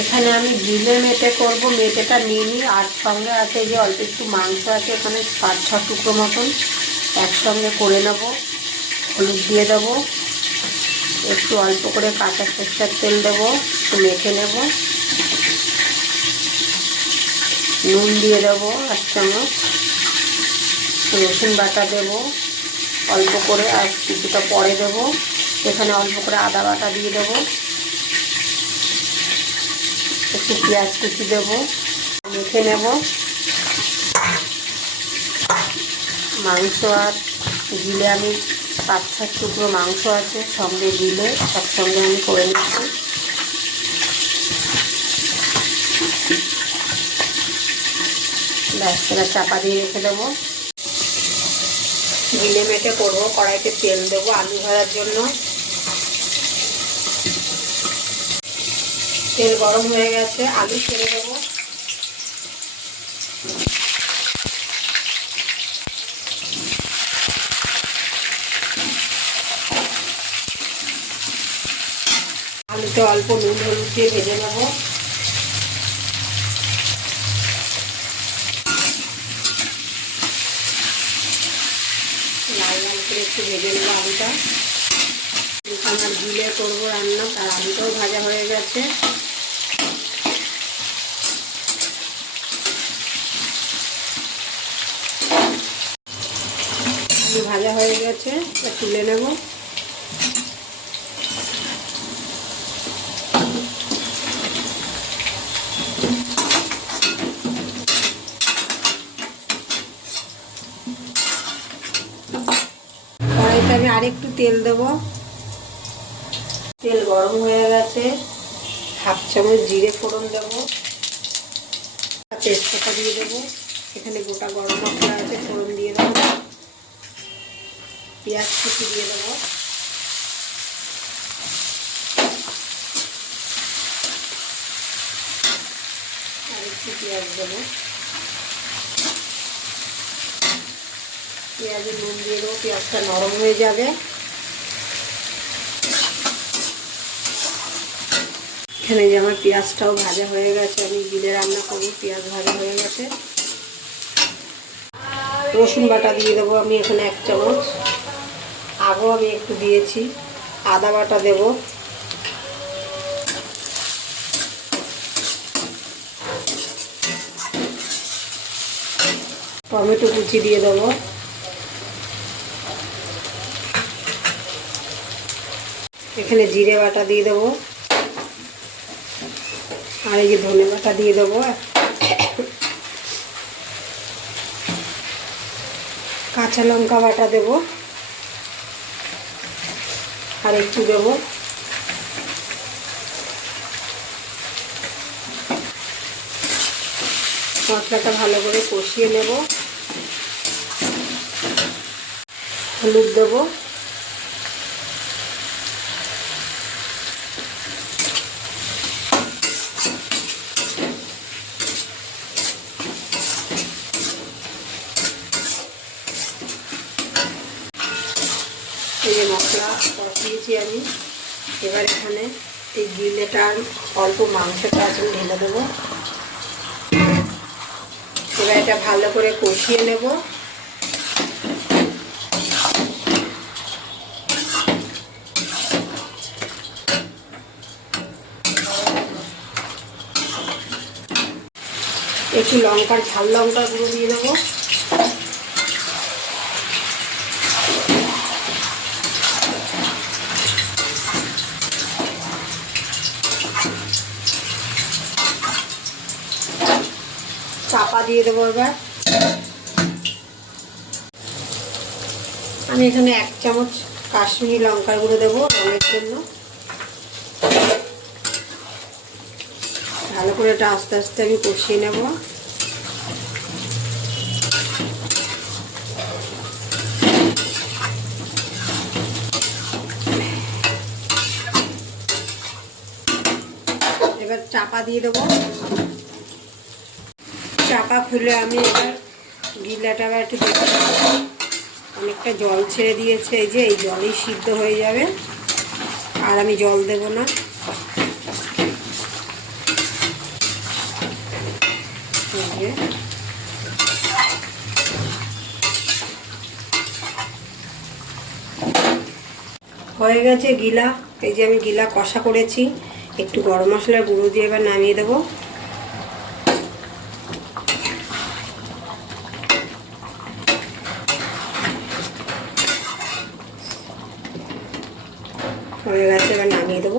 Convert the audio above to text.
এখানে আমি গিলে মেটে করবো, মেটেটা নিয়ে নিই। আর সঙ্গে আছে যে অল্প একটু মাংস আছে, এখানে 5-6 টুকরো মতন একসঙ্গে করে নেব। হলুদ দিয়ে দেবো, একটু অল্প করে কাঁচা সরষের তেল দেবো, একটু মেখে নেব। নুন দিয়ে দেবো 1 চামচ, রসুন বাটা দেবো অল্প করে, আর কিছুটা পরে দেবো। এখানে অল্প করে আদা বাটা দিয়ে দেবো, একটু পেঁয়াজ কুচি দেবো, মেখে নেব। মাংস আর গিলে আমি 5-6 টুকরো মাংস আছে, সঙ্গে গিলে একসঙ্গে আমি করে নিচ্ছি। ব্যাস, এবার চাপা দিয়ে রেখে দেবো। গিলে মেটে করবো, কড়াইতে তেল দেবো আলু ভাজার জন্য। তেল গরম হয়ে গেছে, আলু ছেড়ে দেবো। আলুতে অল্প নুন হলুদ দিয়ে ভেজে নেব। লাল লাল করে একটু ভেজে নেব আলুটা। আমার গিলে করবো রান্না, তার আলুটাও ভাজা হয়ে গেছে। আলু ভাজা হয়ে গেছে, তুলে নেব। কড়াইতে আমি আরেকটু তেল দেবো। তেল গরম হয়ে গেছে, 1/2 চামচ জিরে ফোড়ন দেবো, তেজপাতা দিয়ে দেবো। এখানে গোটা গরম মশলা আছে, ফোড়ন দিয়ে দেবো। পেঁয়াজ কুচি দিয়ে দেবো, আর একটু পেঁয়াজ দেবো। পেঁয়াজে নুন দিয়ে দেবো, পেঁয়াজটা নরম হয়ে যাবে। এখানে যে আমার পেঁয়াজটাও ভাজা হয়ে গেছে, আমি গিলে রান্না করবো, পেঁয়াজ ভাজা হয়ে গেছে। রসুন বাটা দিয়ে দেবো আমি এখানে 1 চামচ, আগেও আমি একটু দিয়েছি। আদা বাটা দেব, টমেটো কুচি দিয়ে দেবো, এখানে জিরে বাটা দিয়ে দেবো, আর এই যে ধনে বাটা দিয়ে দেবো। কাঁচা লঙ্কা বাটা দেব, আর একটু দেব। মশলাটা ভালো করে কষিয়ে নেব। হলুদ দেব, এই যে মশলা কষিয়েছি আমি। এবার এখানে এই গিলেটা অল্প মাংসটা আছে ঢেলে দেবো। এবার এটা ভালো করে কষিয়ে নেব। একটু লঙ্কার ঝাল লঙ্কার গুঁড়ো দিয়ে দেবো। চাপা দিয়ে দেবো। এবার আমি এখানে 1 চামচ কাশ্মীরি লঙ্কার গুঁড়ো দেবো রঙের জন্য। ভালো করে এটা আস্তে আস্তে আমি কষিয়ে নেব। এবার চাপা দিয়ে দেবো। চাপা খুলে আমি এবার গিলাটা আবার একটু দেখে দেবো। অনেকটা জল ছেড়ে দিয়েছে, এই যে এই জলেই সিদ্ধ হয়ে যাবে, আর আমি জল দেব না। দিয়ে। হয়ে গেছে গিলা। এই যে আমি গিলা কষা করেছি, একটু গরম মশলার গুঁড়ো দিয়ে এবার নামিয়ে দেবো। হয়ে গেছে, এবার নামিয়ে দেবো।